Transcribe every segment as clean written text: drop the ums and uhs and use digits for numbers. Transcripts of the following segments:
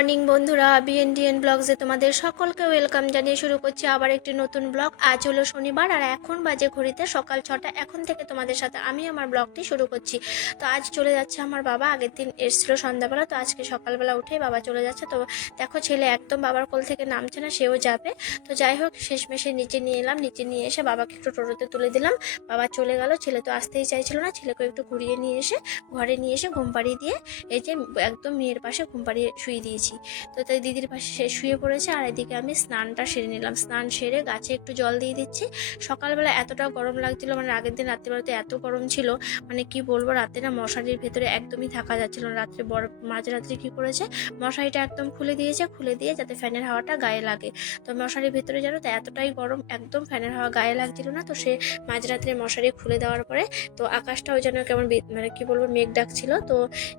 Morning বন্ধুরা, বিএনডিএন ব্লগসে তোমাদের সকলকে ওয়েলকাম জানিয়ে শুরু করছি আবার একটি নতুন ব্লগ। আজ হলো শনিবার আর এখন বাজে ঘড়িতে সকাল 6টা। এখন থেকে তোমাদের সাথে আমি আমার ব্লগটি শুরু করছি। তো আজ চলে যাচ্ছে আমার বাবা, আগের দিন এসেছিলো সন্ধ্যাবেলা, তো আজকে সকালবেলা উঠেই বাবা চলে যাচ্ছে। তো দেখো ছেলে একদম বাবার কোল থেকে নামছে না, সেও যাবে। তো যাই হোক, শেষমেশে নিচে নিয়ে এলাম, নিচে নিয়ে এসে বাবাকে একটু টোটোতে তুলে দিলাম। বাবা চলে গেল, ছেলে তো আসতেই চাইছিল না, ছেলেকে একটু ঘুরিয়ে নিয়ে এসে ঘরে নিয়ে এসে ঘুম পাড়িয়ে দিয়ে এই যে একদম মেয়ের পাশে ঘুম পাড়িয়ে শুয়ে দিয়েছি। তো তাই দিদির পাশে সে শুয়ে পড়েছে, আর এদিকে আমি স্নানটা সেরে নিলাম। স্নান সেরে গাছে একটু জল দিয়ে দিচ্ছি। সকালবেলা এতটা গরম লাগছিল, মানে আগের দিন রাত্রিবেলাতে এত গরম ছিল, মানে কি বলবো, রাতে না মশারির ভেতরে একদমই থাকা যাচ্ছিল না। রাত্রে মাঝরাত্রে কি করেছে, মশারিটা একদম খুলে দিয়েছে, খুলে দিয়ে যাতে ফ্যানের হাওয়াটা গায়ে লাগে। তো মশারির ভেতরে জানো তো এতটাই গরম, একদম ফ্যানের হাওয়া গায়ে লাগছিল না। তো সে মাঝরাত্রে মশারি খুলে দেওয়ার পরে তো আকাশটাও যেন কেমন মানে কি বলবো, মেঘ ডাকছিল। তো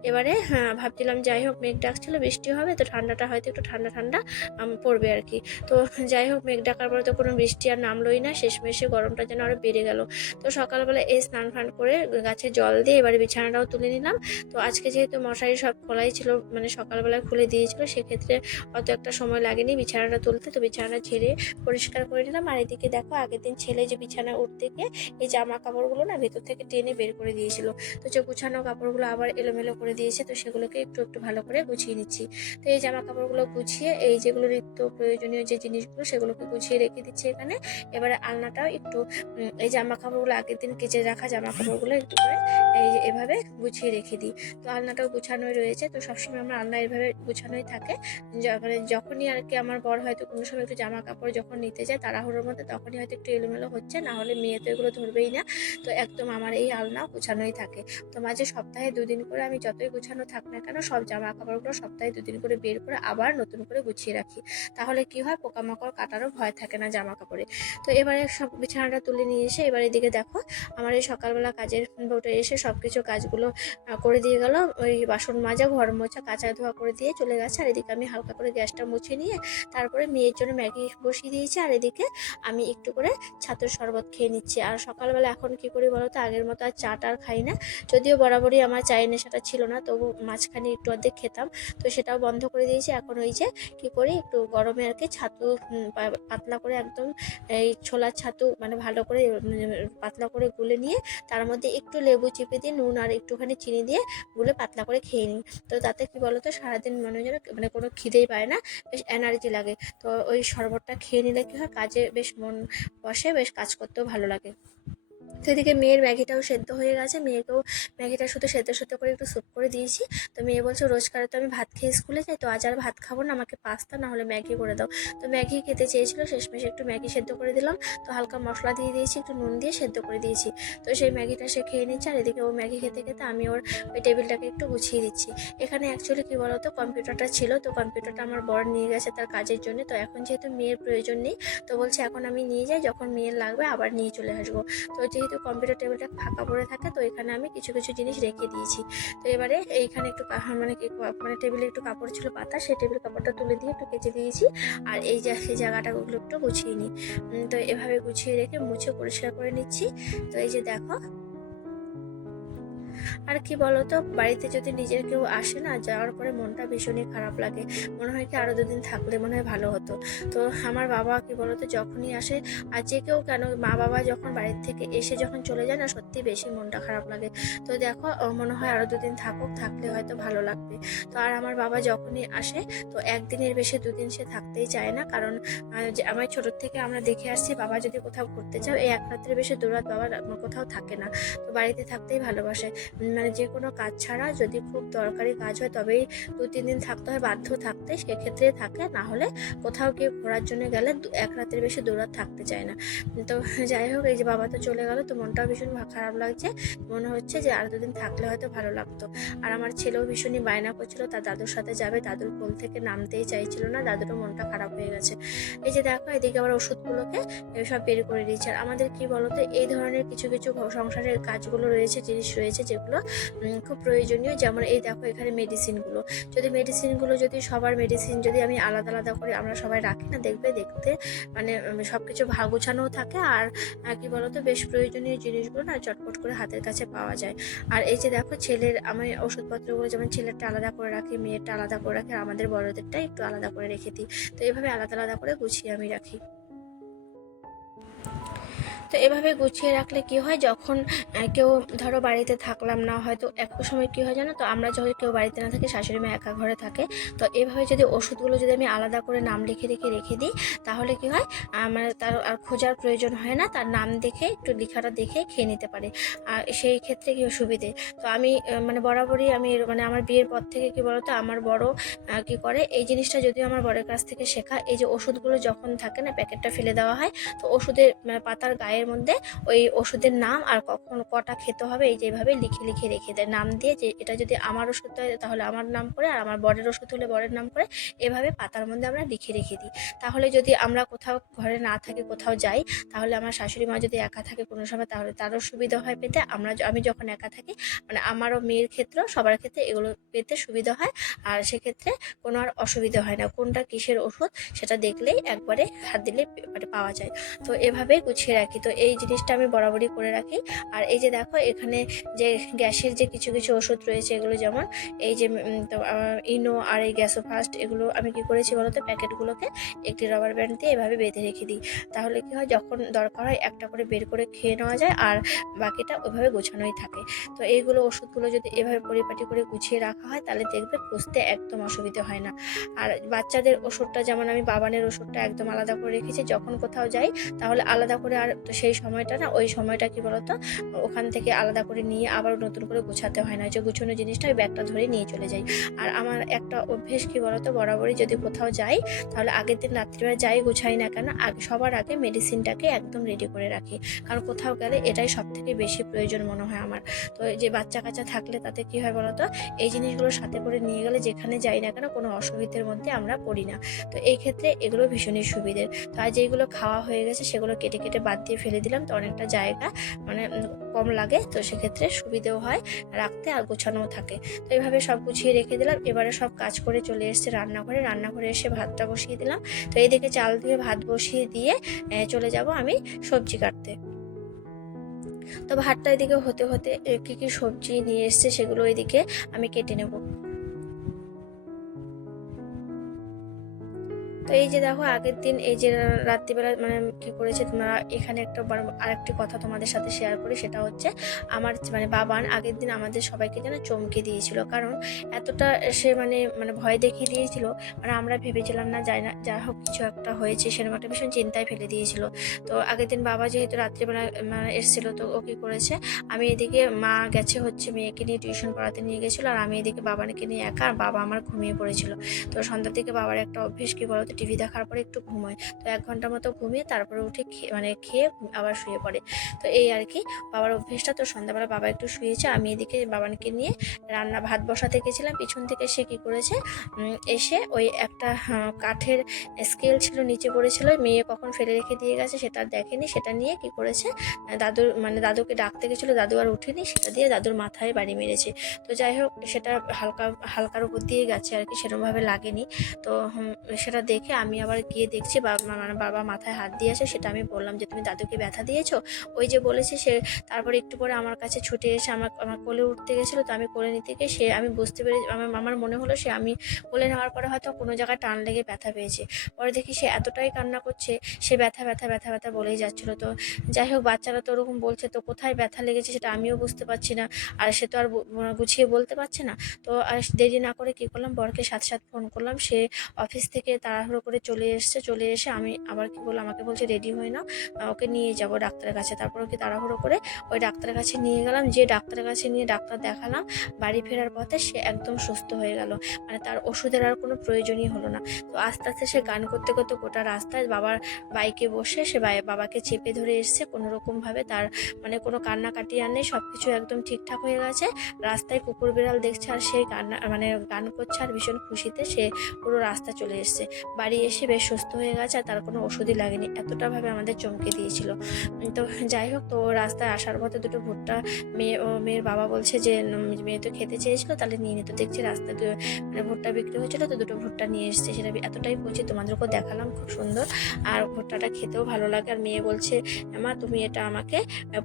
এবারে ভাবছিলাম যাই হোক, মেঘ ডাকছিল, বৃষ্টি হবে, তো ঠান্ডাটা হয়তো একটু ঠান্ডা ঠান্ডা পড়বে আর কি। তো যাই হোক, মেঘ ডাকার পরে তো কোনো বৃষ্টি আর নামলোই না, শেষমেশে গরমটা যেন আরো বেড়ে গেল। তো সকালবেলা এই স্নান ফান করে গাছে জল দিয়ে এবারে বিছানাটাও তুলে নিলাম। তো আজকে যেহেতু মশারি সব খোলাই ছিল, মানে সকালবেলায় খুলে দিয়েছিল, সেক্ষেত্রে অত একটা সময় লাগেনি বিছানাটা তুলতে। তো বিছানাটা ঝেড়ে পরিষ্কার করে নিলাম। আর এদিকে দেখো, আগের দিন ছেলে যে বিছানা উঠতে গিয়ে এই জামা কাপড়গুলো না ভেতর থেকে টেনে বের করে দিয়েছিল। তো যে গুছানো কাপড়গুলো আবার এলোমেলো করে দিয়েছে, তো সেগুলোকে একটু একটু ভালো করে গুছিয়ে নিচ্ছি। তো এই জামা কাপড়গুলো গুছিয়ে এই যেগুলো নিত্য প্রয়োজনীয় যে জিনিসগুলো সেগুলোকে গুছিয়ে রেখে দিচ্ছি এখানে। এবারে আলনাটাও একটু এই জামা কাপড়গুলো আগের দিন কেচে রাখা জামা কাপড়গুলো একটু করে এই এভাবে গুছিয়ে রেখে দিই। তো আলনাটাও গুছানোই রয়েছে, তো সবসময় আমার আলনা এভাবে গুছানোই থাকে। মানে যখনই আর কি আমার বর হয়তো কোনো সময় একটু জামা কাপড় যখন নিতে যায় তাড়াহুড়োর মধ্যে, তখনই হয়তো একটু এলোমেলো হচ্ছে, না হলে মেয়ে তো এগুলো ধরবেই না। তো একদম আমার এই আলনা গুছানোই থাকে। তো মাঝে সপ্তাহে 2 দিন করে আমি যতই গুছানো থাক না কেন, সব জামা কাপড়গুলো সপ্তাহে 2 দিন করে বের করে আবার নতুন করে গুছিয়ে রাখি। তাহলে কি হয়, পোকামাকড় কাটারও ভয় থাকে না জামা কাপড়ে। তো এবারে সব বিছানাটা তুলে নিয়ে এসে এবার এদিকে দেখো, আমার এই সকালবেলা কাজের বউটা এসে সবকিছু কাজগুলো করে দিয়ে গেল। ওই বাসন মাজা, ঘর মোছা, কাঁচা ধোয়া করে দিয়ে চলে গেছে। আর এদিকে আমি হালকা করে গ্যাসটা মুছে নিয়ে তারপরে মেয়ের জন্য ম্যাগি বসিয়ে দিয়েছি। আর এদিকে আমি একটু করে ছাতুর শরবত খেয়ে নিচ্ছি। আর সকালবেলা এখন কি করি বলো তো, আগের মতো আর চা টার খাই না। যদিও বরাবরই আমার চায়ের নেশাটা ছিল না, তবু মাঝখানে একটু অর্ধেক খেতাম, তো সেটাও বন্ধ করে দিয়েছি। এখন ওই যে কি করি, একটু গরমে আর কি ছাতু পাতলা করে একদম এই ছোলার ছাতু মানে ভালো করে পাতলা করে গুলে নিয়ে তার মধ্যে একটু লেবু চিপে দিয়ে নুন আর একটুখানি চিনি দিয়ে গুলে পাতলা করে খেয়ে নিই। তো তাতে কি বলতো, সারাদিন মনে হয় যেন মানে কোনো খিদেই পায় না, বেশ এনার্জি লাগে। তো ওই শরবতটা খেয়ে নিলে কি হয়, কাজে বেশ মন বসে, বেশ কাজ করতেও ভালো লাগে। তো এদিকে মেয়ের ম্যাগিটাও সেদ্ধ হয়ে গেছে, মেয়েকেও ম্যাগিটা শুধু সেদ্ধ সেদ্ধ করে একটু স্যুপ করে দিয়েছি। তো মেয়ে বলছে রোজকার তো আমি ভাত খেয়ে স্কুলে যাই, তো আজ আর ভাত খাবো না, আমাকে পাস্তা না হলে ম্যাগি করে দাও। তো ম্যাগি খেতে চেয়েছিল, শেষমেশ একটু ম্যাগি সেদ্ধ করে দিলাম। তো হালকা মশলা দিয়ে দিয়েছি, একটু নুন দিয়ে সেদ্ধ করে দিয়েছি। তো সেই ম্যাগিটা সে খেয়ে নিচ্ছে। আর এদিকে ও ম্যাগি খেতে খেতে আমি ওর ওই টেবিলটাকে একটু গুছিয়ে দিচ্ছি। এখানে অ্যাকচুয়ালি কী বলতো, কম্পিউটারটা ছিল, তো কম্পিউটারটা আমার বর নিয়ে গেছে তার কাজের জন্য। তো এখন যেহেতু মেয়ের প্রয়োজন নেই, তো বলছে এখন আমি নিয়ে যাই, যখন মেয়ের লাগবে আবার নিয়ে চলে আসবো। তো যেহেতু কম্পিউটার টেবিলটা ফাঁকা পড়ে থাকে, তো এখানে আমি কিছু কিছু জিনিস রেখে দিয়েছি। তো এবারে এইখানে একটু মানে কি মানে টেবিলে একটু কাপড় ছিল পাতা, সেই টেবিল কাপড়টা তুলে দিয়ে একটু কেচে দিয়েছি। আর এই জায়গাটা ওগুলো একটু গুছিয়ে নিই। তো এভাবে গুছিয়ে রেখে মুছে পরিষ্কার করে নিচ্ছি। তো এই যে দেখো, আর কি বলতো, বাড়িতে যদি নিজের কেউ আসে না, যাওয়ার পরে মনটা ভীষণই খারাপ লাগে। মনে হয় কি আরো 2 দিন থাকলে মনে হয় ভালো হতো। তো আমার বাবা কি বলতো, যখনই আসে, আর যে কেউ কেন, মা বাবা যখন বাড়ির থেকে এসে যখন চলে যায় না, সত্যি বেশি মনটা খারাপ লাগে। তো দেখো, মনে হয় আরো 2 দিন থাকুক, থাকলে হয়তো ভালো লাগবে। তো আর আমার বাবা যখনই আসে, তো একদিনের বেশি 2 দিন সে থাকতেই চায় না, কারণ আমার ছোটোর থেকে আমরা দেখে আসছি, বাবা যদি কোথাও ঘুরতে যাও, এই এক রাত্রের বেশি 2 রাত বাবা কোথাও থাকে না। তো বাড়িতে থাকতেই ভালোবাসে। মানে যে কোনো কাজ ছাড়া যদি খুব দরকারি কাজ হয় তবেই 2-3 দিন থাকতে হয়, বাধ্য থাকতে, সেক্ষেত্রে থাকে, না হলে কোথাও গিয়ে ঘোরার জন্য গেলে এক রাতের বেশি 2 রাত থাকতে চায় না। তো যাই হোক, এই যে বাবা তো চলে গেল, তো মনটাও ভীষণ খারাপ লাগছে। মনে হচ্ছে যে আর 2 দিন থাকলে হয়তো ভালো লাগতো। আর আমার ছেলেও ভীষণই বায়না করছিল তার দাদুর সাথে যাবে, দাদুর কোল থেকে নামতেই চাইছিল না, দাদুরও মনটা খারাপ হয়ে গেছে। এই যে দেখো, এদিকে আবার ওষুধগুলোকে সব বের করে দিয়েছে। আর আমাদের কি বলতো, এই ধরনের কিছু কিছু সংসারের কাজগুলো রয়েছে, জিনিস রয়েছে, যেগুলো ওষুধগুলো খুব প্রয়োজনীয়। যেমন এই দেখো এখানে মেডিসিনগুলো, যদি সবার মেডিসিন যদি আমি আলাদা আলাদা করে আমরা সবাই রাখি না, দেখবে দেখতে মানে সব কিছু গোছানোও থাকে। আর কি বলতো, বেশ প্রয়োজনীয় জিনিসগুলো না চটপট করে হাতের কাছে পাওয়া যায়। আর এই যে দেখো ছেলের আমি ওষুধপত্রগুলো যেমন ছেলেরটা আলাদা করে রাখি, মেয়েরটা আলাদা করে রাখি, আর আমাদের বড়দেরটা একটু আলাদা করে রেখে দিই। তো এইভাবে আলাদা আলাদা করে গুছিয়ে আমি রাখি। তো এভাবে গুছিয়ে রাখলে কি হয়, যখন কেউ ধরো বাড়িতে থাকলাম না, হয়তো এক সময় কি হয় জানো তো, আমরা যখন কেউ বাড়িতে না থাকি, শাশুড়ি মা একা ঘরে থাকে, তো এভাবে যদি ওষুধগুলো যদি আমি আলাদা করে নাম লিখে রেখে দিই, তাহলে কি হয় মানে তার আর খোঁজার প্রয়োজন হয় না, তার নাম দেখে একটু লেখাটা দেখে খেয়ে নিতে পারে। আর সেই ক্ষেত্রে কি সুবিধে। তো আমি মানে বরাবরই আমি মানে আমার বিয়ের পর থেকে কি বলতো, আমার বড় কি করে এই জিনিসটা, যদিও আমার বড়ের কাছ থেকে শেখা, এই যে ওষুধগুলো যখন থাকে না প্যাকেটটা ফেলে দেওয়া হয়, তো ওষুধের পাতার গায়ের মধ্যে ওই ওষুধের নাম আর কখন কটা খেতে হবে এই যেভাবে লিখে রেখে দেয়, নাম দিয়ে, যে এটা যদি আমার ওষুধ হয় তাহলে আমার নাম করে, আর আমার বরের ওষুধ হলে বরের নাম করে, এভাবে পাতার মধ্যে আমরা লিখে রেখে দিই। তাহলে যদি আমরা কোথাও ঘরে না থাকি, কোথাও যাই, তাহলে আমার শাশুড়ি মা যদি একা থাকে কোনো সময়, তাহলে তারও সুবিধা হয় পেতে। আমি যখন একা থাকি, মানে আমারও মেয়ের ক্ষেত্রেও সবার ক্ষেত্রে এগুলো পেতে সুবিধা হয়। আর সেক্ষেত্রে কোনো আর অসুবিধা হয় না, কোনটা কিসের ওষুধ সেটা দেখলেই একবারে হাত দিলে মানে পাওয়া যায়। তো এভাবেই গুছিয়ে রাখি। তো এই জিনিসটা আমি বরাবরই করে রাখি। আর এই যে দেখো এখানে যে গ্যাসের যে কিছু কিছু ওষুধ রয়েছে, এগুলো যেমন এই যে ইনো আর এই গ্যাসোফাস্ট, এগুলো আমি কি করেছি বলতো, প্যাকেটগুলোকে একটি রাবার ব্যান্ড দিয়ে এভাবে বেঁধে রেখে দিই। তাহলে কি হয়, যখন দরকার হয় একটা করে বের করে খেয়ে নেওয়া যায়, আর বাকিটা ওইভাবে গোছানোই থাকে। তো এইগুলো ওষুধগুলো যদি এভাবে পরিপাটি করে গুছিয়ে রাখা হয়, তাহলে দেখবে খুঁজতে একদম অসুবিধা হয় না। আর বাচ্চাদের ওষুধটা যেমন আমি বাবানের ওষুধটা একদম আলাদা করে রেখেছি, যখন কোথাও যাই তাহলে আলাদা করে, আর তো সেই সময়টা না, ওই সময়টা কি বলতো, ওখান থেকে আলাদা করে নিয়ে আবার নতুন করে গোছাতে হয় না, যে গুছানো জিনিসটা ওই ব্যাগটা ধরে নিয়ে চলে যাই। আর আমার একটা অভ্যেস কি বলতো, বরাবরই যদি কোথাও যাই, তাহলে আগের দিন রাত্রিবেলা যাই গুছাই না কেন, সবার আগে মেডিসিনটাকে একদম রেডি করে রাখি। কারণ কোথাও গেলে এটাই সব থেকে বেশি প্রয়োজন মনে হয় আমার। তো এই যে বাচ্চা কাচ্চা থাকলে তাতে কি হয় বলতো, এই জিনিসগুলো সাথে করে নিয়ে গেলে যেখানে যাই না কেন কোনো অসুবিধার মধ্যে আমরা পড়ি না। তো এই ক্ষেত্রে এগুলো ভীষণই সুবিধের। তো আর যেগুলো খাওয়া হয়ে গেছে সেগুলো কেটে বাদ দিয়ে ফেলে দিলাম, তো অনেকটা জায়গা মানে কম লাগে, তো সেক্ষেত্রে সুবিধেও হয় রাখতে, আর গোছানোও থাকে। তো এইভাবে সব গুছিয়ে রেখে দিলাম। এবারে সব কাজ করে চলে এসেছে রান্নাঘরে এসে ভাতটা বসিয়ে দিলাম। তো এইদিকে চাল ধুয়ে ভাত বসিয়ে দিয়ে চলে যাব আমি সবজি কাটতে। তো ভাতটা এদিকে হতে হতে কি কি সবজি নিয়ে এসছে সেগুলো এদিকে আমি কেটে নেব। তো এই যে দেখো আগের দিন এই যে রাত্রিবেলা মানে কি করেছে তোমরা, এখানে একটা আরেকটি কথা তোমাদের সাথে শেয়ার করি, সেটা হচ্ছে আমার মানে বাবান আগের দিন আমাদের সবাইকে যেন চমকে দিয়েছিল। কারণ এতটা সে মানে মানে ভয় দেখিয়ে দিয়েছিল, মানে আমরা ভেবেছিলাম না, যা হোক কিছু একটা হয়েছে, সেরকম একটা ভীষণ চিন্তায় ফেলে দিয়েছিল। তো আগের দিন বাবা যেহেতু রাত্রিবেলা মানে এসেছিল, তো ও কি করেছে, আমি এদিকে মা গেছে হচ্ছে মেয়েকে নিয়ে টিউশন পড়াতে নিয়ে গেছিলো, আর আমি এদিকে বাবাকে নিয়ে একা, আর বাবা আমার ঘুমিয়ে পড়েছিল। তো সন্ধ্যার দিকে বাবার একটা অভ্যেস কি বলতো, টিভি দেখার পরে একটু ঘুমোয়। তো 1 ঘন্টা মতো ঘুমিয়ে তারপরে উঠে খেয়ে আবার শুয়ে পড়ে। তো এই আর কি বাবার অভ্যেসটা। তো সন্ধ্যাবেলা বাবা একটু শুয়েছে, আমি এদিকে বাবাকে নিয়ে ভাত বসাতে গেছিলাম। পিছন থেকে সে কি করেছে, এসে ওই একটা কাঠের স্কেল ছিল নিচে পড়েছিল, মেয়ে কখন ফেলে রেখে দিয়ে গেছে সেটা দেখেনি, সেটা নিয়ে কি করেছে, দাদুকে ডাকতে গেছিলো, দাদু আর উঠেনি, সেটা দিয়ে দাদুর মাথায় বাড়ি মেরেছে। তো যাই হোক সেটা হালকার উপর দিয়ে গেছে আর কি, সেরকমভাবে লাগেনি। তো সেটা দেখে আমি আবার গিয়ে দেখছি বাবা মাথায় হাত দিয়েছে। সেটা আমি বললাম যে তুমি দাদুকে ব্যথা দিয়েছো, ওই যে বলেছে সে। তারপরে একটু পরে আমার কাছে ছুটে এসে আমার কোলে উঠতে গেছিলো। তো আমি কোলে নিতে গিয়ে আমি বুঝতে পেরে আমার মনে হলো সে আমি কোলে নেওয়ার পরে হয়তো কোনো জায়গায় টান লেগে ব্যথা পেয়েছে। পরে দেখি সে এতটাই কান্না করছে, সে ব্যথা ব্যথা ব্যথা ব্যথা বলেই যাচ্ছিলো। তো যাই হোক বাচ্চারা তো ওরকম বলছে, তো কোথায় ব্যথা লেগেছে সেটা আমিও বুঝতে পারছি না, আর সে তো আর গুছিয়ে বলতে পারছে না। তো আর দেরি না করে কি করলাম, বরকে সাথে ফোন করলাম। সে অফিস থেকে তাড়াহুড়ো করে চলে এসে আমি আবার কি বললাম, আমাকে বলছে রেডি হয়ে নাও, ওকে নিয়ে যাব ডাক্তারের কাছে। তারপর ওকে তাড়াহুড়ো করে ওই ডাক্তারের কাছে নিয়ে গেলাম, যে ডাক্তারের কাছে নিয়ে ডাক্তার দেখালাম। বাড়ি ফেরার পথে সে একদম সুস্থ হয়ে গেল, মানে তার ওষুধের আর কোনো প্রয়োজনই হলো না। তো আস্তে আস্তে সে গান করতে করতে গোটা রাস্তায় বাবার বাইকে বসে সে বাবাকে চেপে ধরে এসছে কোনোরকমভাবে। তার মানে কোনো কান্নাকাটি আর নেই, সব কিছু একদম ঠিকঠাক হয়ে গেছে। রাস্তায় কুকুর বিড়াল দেখছে আর সেই গান করছে, আর ভীষণ খুশিতে সে পুরো রাস্তা চলে এসছে। বাড়ি এসে বেশ সুস্থ হয়ে গেছে, আর তার কোনো ওষুধই লাগেনি, এতটাভাবে আমাদের চমকে দিয়েছিল। তো যাই হোক, তো রাস্তায় আসার পথে দুটো ভুট্টা মেয়ের বাবা বলছে যে মেয়ে তো খেতে চেয়েছিল, তাহলে নিয়ে নিত। দেখছি রাস্তায় মানে ভুট্টা বিক্রি হয়েছিল, তো দুটো ভুট্টা নিয়ে এসছে। সেটা এতটাই কচি, তোমাদেরকেও দেখালাম, খুব সুন্দর, আর ভুট্টাটা খেতেও ভালো লাগে। আর মেয়ে বলছে, মা তুমি এটা আমাকে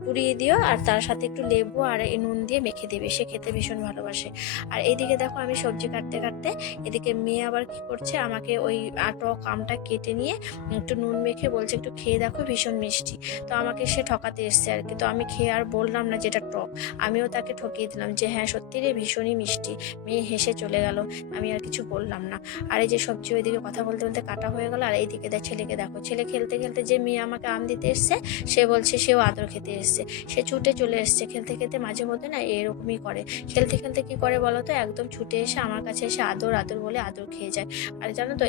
পুড়িয়ে দিও, আর তার সাথে একটু লেবু আর এই নুন দিয়ে মেখে দিবে, সে খেতে ভীষণ ভালোবাসে। আর এইদিকে দেখো আমি সবজি কাটতে কাটতে এদিকে মেয়ে আবার কি করছে, আমাকে ওই টক আমটা কেটে নিয়ে একটু নুন মেখে বলছে একটু খেয়ে দেখো, ভীষণ মিষ্টি। তো আমাকে সে ঠকাতে এসছে আর কি। তো আমি খেয়ে আর বললাম না যেটা টক, আমিও তাকে ঠকিয়ে দিলাম যে হ্যাঁ সত্যি রে, ভীষণই মিষ্টি। মেয়ে হেসে চলে গেল, আমি আর কিছু বললাম না। আর এই যে সবজি ওইদিকে কথা বলতে বলতে কাটা হয়ে গেল। আর এইদিকে ছেলেকে দেখো, ছেলে খেলতে খেলতে যে মেয়ে আমাকে আম দিতে এসছে, সে বলছে সেও আদর খেতে এসছে, সে ছুটে চলে এসছে। খেলতে খেলতে মাঝে মধ্যে না এরকমই করে, খেলতে খেলতে কি করে বলো তো, একদম ছুটে এসে আমার কাছে এসে আদর আদর বলে আদর খেয়ে যায়। আর জানো তো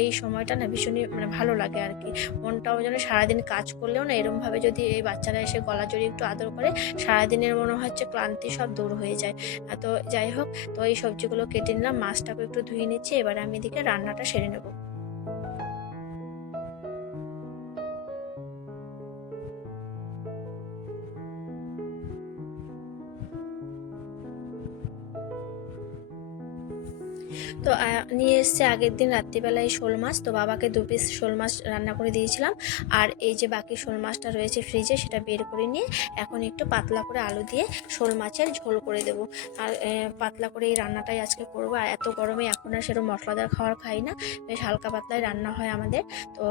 এই সময়টা না ভীষণই মানে ভালো লাগে আর কি। মনটাও যেন সারাদিন কাজ করলেও না এরমভাবে যদি এই বাচ্চারা এসে গলা জড়িয়ে একটু আদর করে, সারাদিনের মনে হচ্ছে ক্লান্তি সব দূর হয়ে যায়। তো যাই হোক, তো এই সবজিগুলো কেটে নিলাম, মাছটাকে একটু ধুয়ে নিচ্ছি, এবারে আমি এদিকে রান্নাটা সেরে নেবো। তো নিয়ে এসছে আগের দিন রাত্রিবেলায় শোল মাছ, তো বাবাকে 2 পিস শোল মাছ রান্না করে দিয়েছিলাম। আর এই যে বাকি শোল মাছটা রয়েছে ফ্রিজে, সেটা বের করে নিয়ে এখন একটু পাতলা করে আলু দিয়ে শোল মাছের ঝোল করে দেব। আর পাতলা করে এই রান্নাটাই আজকে করবো। আর এত গরমে এখন আর সেরকম মশলাদার খাবার খাই না, বেশ হালকা পাতলাই রান্না হয় আমাদের। তো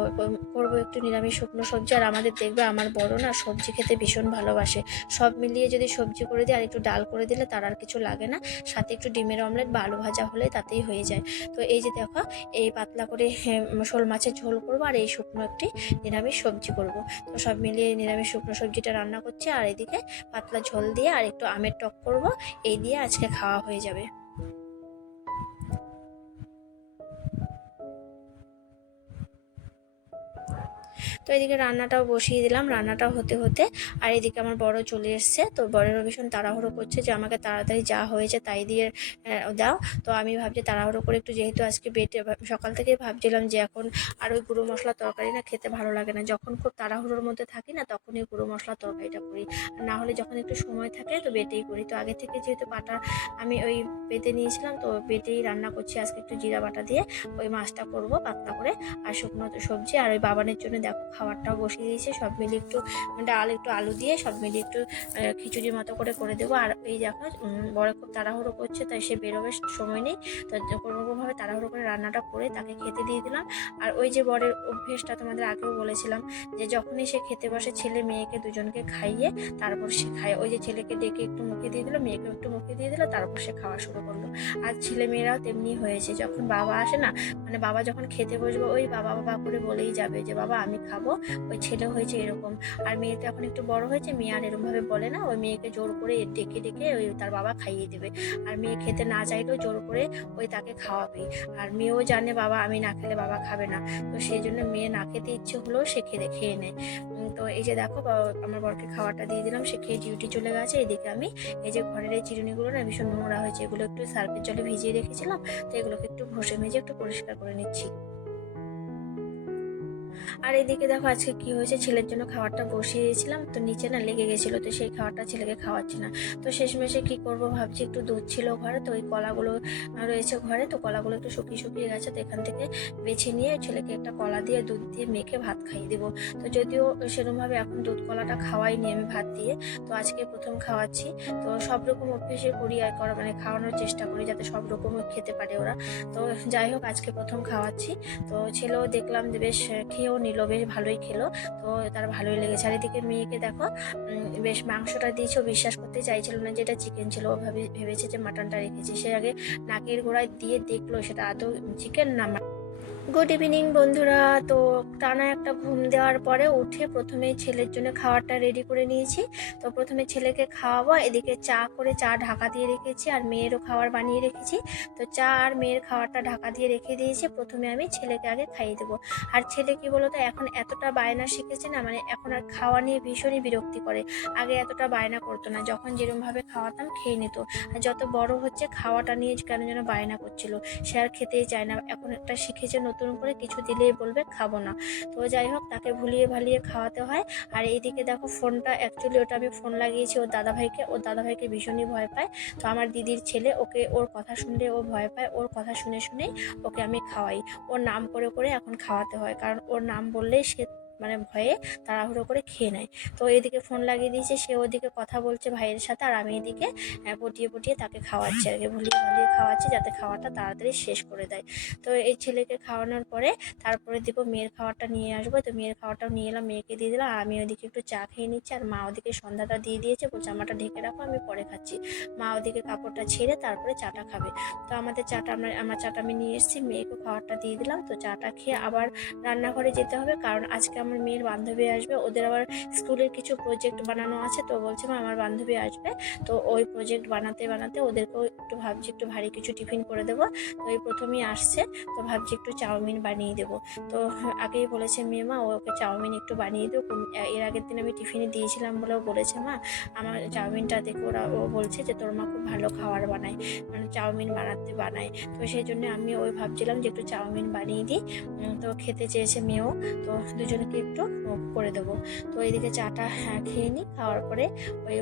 করবো একটু নিরামিষ শুকনো সবজি। আর আমাদের দেখবে আমার বড় না সবজি খেতে ভীষণ ভালোবাসে, সব মিলিয়ে যদি সবজি করে দিই আর একটু ডাল করে দিলে তার আর কিছু লাগে না, সাথে একটু ডিমের অমলেট বা আলু ভাজা হলে তাতেই হয়ে যায়। তো এই যে দেখো, এই পাতলা করে শোল মাছের ঝোল করবো, আর এই শুকনো একটি নিরামিষ সবজি করব। তো সব মিলিয়ে নিরামিষ শুকনো সবজিটা রান্না করছি, আর এদিকে পাতলা ঝোল দিয়ে আর একটু আমের টক করব, এই দিয়ে আজকে খাওয়া হয়ে যাবে। তো এদিকে রান্নাটাও বসিয়ে দিলাম, রান্নাটাও হতে হতে আর এদিকে আমার বড় চলে এসছে। তো বড়েরও ভীষণ তাড়াহুড়ো করছে যে আমাকে তাড়াতাড়ি যা হয়েছে তাই দিয়ে দাও। তো আমি ভাবছি তাড়াহুড়ো করে একটু, যেহেতু আজকে বেটে সকাল থেকেই ভাবছিলাম যে এখন আর ওই গুঁড়ো মশলা তরকারি না খেতে ভালো লাগে না, যখন খুব তাড়াহুড়োর মধ্যে থাকি না তখনই গুঁড়ো মশলা তরকারিটা করি, আর না হলে যখন একটু সময় থাকে তো বেটেই করি। তো আগে থেকে যেহেতু বাটা আমি ওই বেটে নিয়েছিলাম, তো বেটেই রান্না করছি আজকে, একটু জিরা বাটা দিয়ে ওই মাছটা করব পাতলা করে, আর শুকনো সবজি। আর ওই বাবানের জন্য দেখো খাবারটাও বসিয়ে দিয়েছি, সব মিলিয়ে একটু ডাল একটু আলু দিয়ে সব মিলিয়ে একটু খিচুড়ির মতো করে করে দেবো। আর এই দেখো বড় খুব তাড়াহুড়ো করছে, তাই সে বেরোবে সময় নেই, তো কোনোরকমভাবে তাড়াহুড়ো করে রান্নাটা করে তাকে খেতে দিয়ে দিলাম। আর ওই যে বরের অভ্যেসটা তোমাদের আগেও বলেছিলাম, যে যখনই সে খেতে বসে ছেলে মেয়েকে দুজনকে খাইয়ে তারপর সে খায়। ওই যে ছেলেকে ডেকে একটু মুখে দিয়ে দিল, মেয়েকেও একটু মুখে দিয়ে দিল, তারপর সে খাওয়া শুরু করলো। আর ছেলে মেয়েরাও তেমনি হয়েছে, যখন বাবা আসে না, মানে বাবা যখন খেতে বসবে ওই বাবা বাবা করে বলেই যাবে যে বাবা আমি খাবো। ওই ছেলে হয়েছে এরকম। আর মেয়ে তো এখন একটু বড় হয়েছে, মেয়ে আর এরকম ভাবে বলে না, ওই মেয়েকে জোর করে ডেকে ডেকে ওই তার বাবা খাইয়ে দেবে। আর মেয়ে খেতে না চাইলেও জোর করে ওই তাকে খাওয়াবে। আর মেয়েও জানে বাবা আমি না খেলে বাবা খাবে না, তো সেই জন্য মেয়ে না খেতে ইচ্ছে হলেও সে খেয়ে নেয়। তো এই যে দেখো আমার বরকে খাওয়াটা দিয়ে দিলাম, সে খেয়ে ডিউটি চলে গেছে। এদিকে আমি এই যে ঘরের এই চিরুনিগুলো না ভীষণ নোংরা হয়েছে, এগুলো একটু সার্ফের জলে ভিজিয়ে রেখেছিলাম, তো এগুলোকে একটু ঘষে মেজে একটু পরিষ্কার করে নিচ্ছি। আর এদিকে দেখো আজকে কি হয়েছে, ছেলের জন্য খাবারটা বসিয়ে দিয়েছিলাম, তো নিচে না লেগে গেছিলো, তো সেই খাবারটা ছেলেকে খাওয়াচ্ছি না। তো শেষমেশে কি করব ভাবছি, একটু দুধ ছিল ঘরে, তো ওই কলাগুলো রয়েছে ঘরে, তো কলাগুলো একটু শুকিয়ে শুকিয়ে গেছে, তো এখান থেকে বেছে নিয়ে ছেলেকে একটা কলা দিয়ে দুধ দিয়ে মেখে ভাত খাইয়ে দেবো। তো যদিও সেরকমভাবে এখন দুধ কলাটা খাওয়াইনি আমি ভাত দিয়ে, তো আজকে প্রথম খাওয়াচ্ছি। তো সব রকম অভ্যেসে করি আর মানে খাওয়ানোর চেষ্টা করি যাতে সব রকম খেতে পারে ওরা। তো যাই হোক আজকে প্রথম খাওয়াচ্ছি। তো ছেলেও দেখলাম যে বেশ খেয়েও নিল, বেশ ভালোই খেলো, তো তার ভালোই লেগেছে। আর এদিকে মেয়েকে দেখো বেশ মাংসটা দিয়েছে, ও বিশ্বাস করতে চাইছিল না যে এটা চিকেন ছিল, ও ভেবেছে যে মাটনটা রেখেছি। সে আগে নাকের গোড়ায় দিয়ে দেখলো সেটা আদৌ চিকেন না। গুড ইভিনিং বন্ধুরা। তো টানা একটা ঘুম দেওয়ার পরে উঠে প্রথমে ছেলের জন্য খাবারটা রেডি করে নিয়েছি। তো প্রথমে ছেলেকে খাওয়াবো, এদিকে চা করে চা ঢাকা দিয়ে রেখেছি, আর মেয়েরও খাবার বানিয়ে রেখেছি। তো চা আর মেয়ের খাবারটা ঢাকা দিয়ে রেখে দিয়েছি, প্রথমে আমি ছেলেকে আগে খাইয়ে দেবো। আর ছেলে কি বলতো এখন এতটা বায়না শিখেছে না, মানে এখন আর খাওয়া নিয়ে ভীষণই বিরক্তি করে। আগে এতটা বায়না করতো না, যখন যেরকমভাবে খাওয়াতাম খেয়ে নিত। আর যত বড় হচ্ছে খাওয়াটা নিয়ে কেন যেন বায়না করছিল, সে আর খেতেই চায় না। এখন একটা শিখেছে নতুন করে কিছু দিলেই বলবে খাবো না। তো যাই হোক, তাকে ভুলিয়ে ভালিয়ে খাওয়াতে হয়। আর এইদিকে দেখো ফোনটা, অ্যাকচুয়ালি ওটা আমি ফোন লাগিয়েছি ওর দাদাভাইকে ভীষণই ভয় পায়। তো আমার দিদির ছেলে, ওর কথা শুনলে ও ভয় পায়, ওর কথা শুনে শুনেই ওকে আমি খাওয়াই। ওর নাম করে করে এখন খাওয়াতে হয়, কারণ ওর নাম বললেই সে মানে ভয়ে তাড়াহুড়ো করে খেয়ে নেয়। তো এদিকে ফোন লাগিয়ে দিয়েছে, সে ওদিকে কথা বলছে ভাইয়ের সাথে, আর আমি এদিকে পটিয়ে পটিয়ে তাকে খাওয়াচ্ছি আর কি, ভুলিয়ে ভালিয়ে খাওয়াচ্ছি যাতে খাওয়াটা তাড়াতাড়ি শেষ করে দেয়। তো এই ছেলেকে খাওয়ানোর পরে তারপরে দিব মেয়ের খাওয়াটা নিয়ে আসবো। তো মেয়ের খাওয়াটাও নিয়ে এলাম, মেয়েকে দিয়ে দিলাম। আর আমি ওদিকে একটু চা খেয়ে নিচ্ছি, আর মা ওদিকে সন্ধ্যাটা দিয়ে দিয়েছে, বলছে জামাটা ঢেকে রাখো, আমি পরে খাচ্ছি। মা ওদিকে কাপড়টা ছেড়ে তারপরে চাটা খাবে। তো আমার চাটা আমি নিয়ে এসেছি, মেয়েকে খাওয়াটা দিয়ে দিলাম। তো চাটা খেয়ে আবার রান্নাঘরে যেতে হবে, কারণ আজকে আমার মেয়ের বান্ধবী আসবে, ওদের আবার স্কুলের কিছু প্রজেক্ট বানানো আছে। তো বলছে মা আমার বান্ধবী আসবে, তো ওই প্রজেক্ট বানাতে বানাতে ওদেরকেও একটু ভাবছি একটু ভারী কিছু টিফিন করে দেবো। তো এই প্রথমেই আসছে, তো ভাবছি একটু চাউমিন বানিয়ে দেবো। তো আগেই বলেছে মেয়ে মা ওকে চাউমিন একটু বানিয়ে দেবো। এর আগের দিন আমি টিফিনে দিয়েছিলাম বলেও বলেছে মা আমার চাউমিনটা দেখে ও বলছে যে তোর মা খুব ভালো খাবার বানায়, মানে চাউমিন বানায়। তো সেই জন্য আমি ওই ভাবছিলাম যে একটু চাউমিন বানিয়ে দিই। তো খেতে চেয়েছে মেয়েও, তো দুজনকে একটু করে দেবো। তো এইদিকে চাটা খেয়ে নিই, খাওয়ার পরে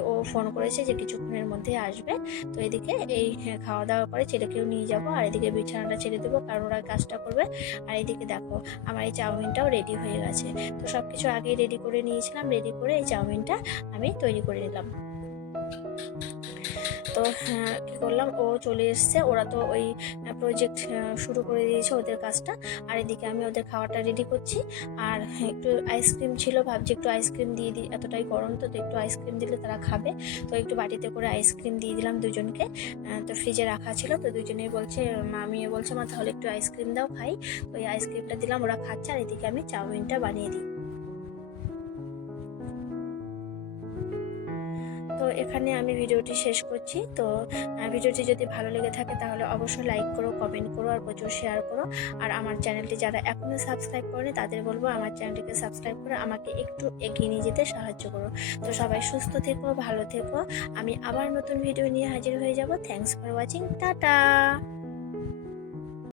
ও ফোন করেছে যে কিছুক্ষণের মধ্যে আসবে। তো এদিকে এই খাওয়া দাওয়া করে ছেলেকেও নিয়ে যাব, আর এদিকে বিছানাটা ছেড়ে দেবো, কারণ ওরা কাজটা করবে। আর এদিকে দেখো আমার এই চাউমিনটাও রেডি হয়ে গেছে। তো সব কিছু আগেই রেডি করে নিয়েছিলাম, রেডি করে এই চাউমিনটা আমি তৈরি করে নিলাম। তো কী করলাম, ও চলে এসছে, ওরা তো ওই প্রজেক্ট শুরু করে দিয়েছে ওদের কাজটা। আর এদিকে আমি ওদের খাওয়াটা রেডি করছি। আর একটু আইসক্রিম ছিল, ভাবছি একটু আইসক্রিম দিয়ে দিই, এতটাই গরম তো একটু আইসক্রিম দিলে তারা খাবে। তো একটু বাটিতে করে আইসক্রিম দিয়ে দিলাম দুজনকে। তো ফ্রিজে রাখা ছিল, তো দুজনেই বলছে মামিয়ে বলছে মা তাহলে একটু আইসক্রিম দাও খাই। তো ওই আইসক্রিমটা দিলাম, ওরা খাচ্ছে। আর এদিকে আমি চাউমিনটা বানিয়ে দিই। তো এখানে আমি ভিডিওটি শেষ করছি। তো ভিডিওটি যদি ভালো লেগে থাকে তাহলে অবশ্যই লাইক করো, কমেন্ট করো, আর প্রচুর শেয়ার করো। আর আমার চ্যানেলটি যারা এখনও সাবস্ক্রাইব করেনি তাদের বলবো আমার চ্যানেলটিকে সাবস্ক্রাইব করে আমাকে একটু এগিয়ে নিয়ে যেতে সাহায্য করো। তো সবাই সুস্থ থেকো, ভালো থেকো। আমি আবার নতুন ভিডিও নিয়ে হাজির হয়ে যাব। Thanks for watching, tata.